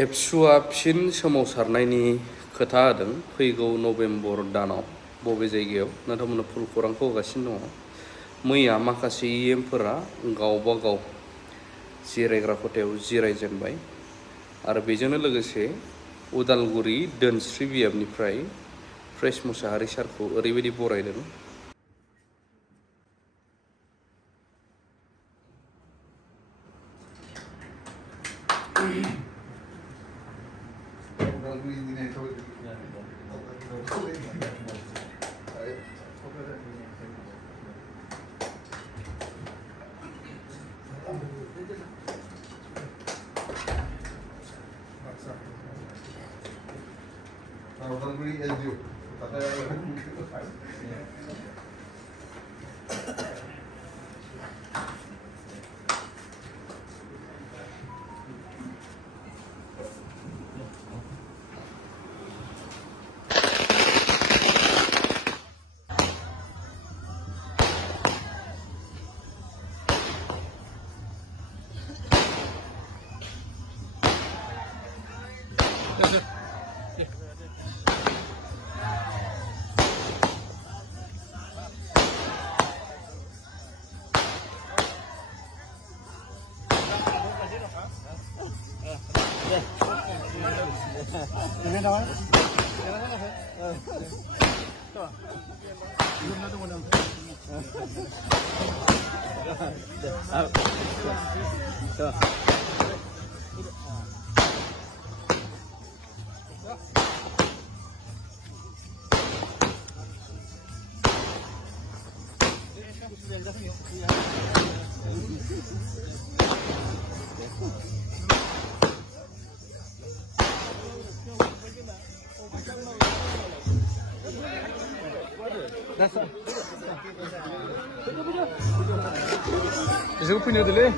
एबसुआ फिन सोमावसारनायनि खोथा होदों फैगौ नभेम्बर दानाव बबे जायगायाव नोंथांमोननो फुल खौरांखौ होगासिनो दङ। मैया माखासे इएमफोरा गावबा गाव जिरायग्रा खथायाव जिरायजेनबाय आरो बेजोंनो लोगोसे उदालगुरि दोनस्रि बियाबनिफ्राय प्रेस मुसाहारि सारखौ ओरैबायदि बरायदों। Bisa punya dulu.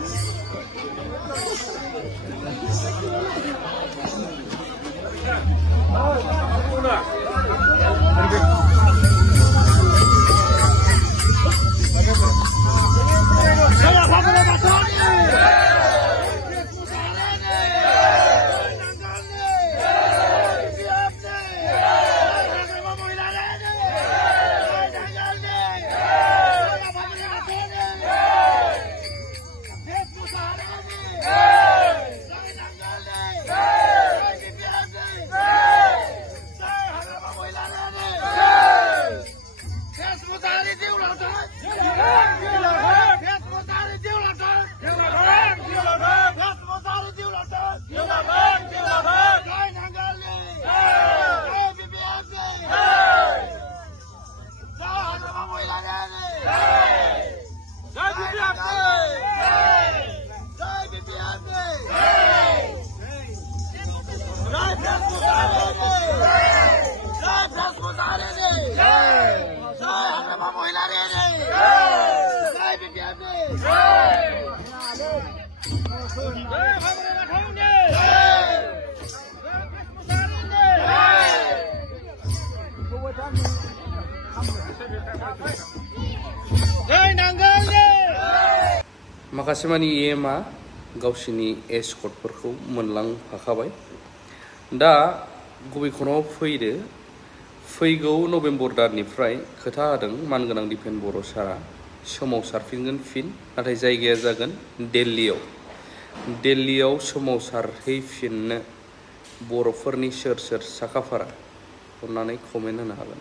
माखासे मानि इएमआ गावसिनि एस्कर्टफोरखौ मोनलांफाखाबाय। दा गुबै खौराङाव फैगौ नभेम्बर दाननिफ्राय खोथा होदों मानगोनां दिपेन बर' सारा सोमावसारफिनगोन फिन, नाथाय जायगाया जागोन दिल्लीयाव सोमावसारहैफिननो बर'फोरनि सोर साखाफारा अननानै कमेन्ट होनो हागोन।